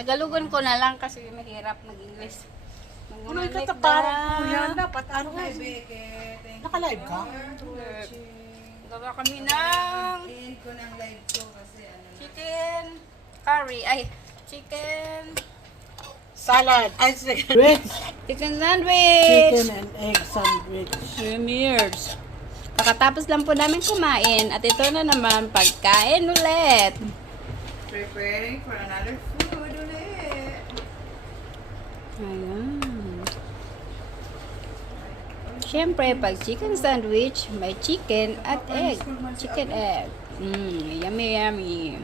Tagalugan ko na lang kasi mahirap mag-English. Ano yung kataparan ko yan? Dapat ano nga? Naka-live ka? Gawa kami ng ko ng live ko kasi ano. chicken curry. Ay, chicken Salad. Ay, sandwich. chicken sandwich. Chicken and egg sandwich. Premiers. Kakatapos lang po namin kumain at ito na naman pagkain ulit. Preparing for another food ulit. Ayan. Siyempre, pag chicken sandwich, may chicken at egg. Chicken egg. Yummy, yummy.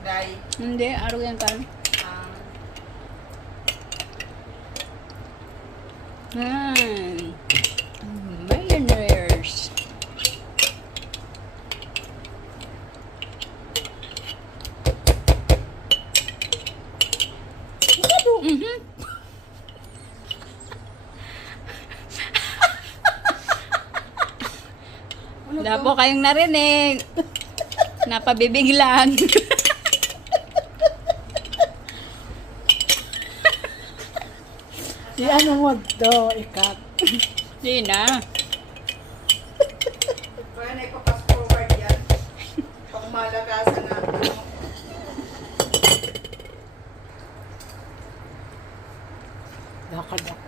Dai. Hindi, araw yan ka. Mayonnaise. Wala po kayong narinig. Napabibiglan. Ano mo daw, ikat. Di na. Kaya na ipapass forward yan. Pag malagasan na. Lakad ako.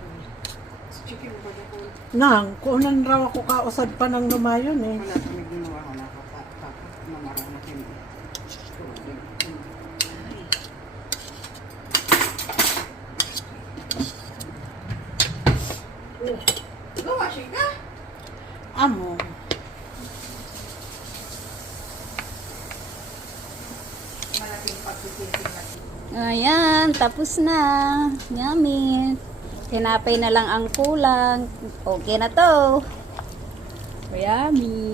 Chicken ba na ko? Nang, kunan raw ako kausad pa ng lumayon eh. Wala kami ginawa ko nakapatap. Mamarang na kami. Gawa siya ka? Amo. Malaking pagtitintin na. Ayan, tapos na. Yummy. Tinapay na lang ang kulang. Okay na to. Yummy.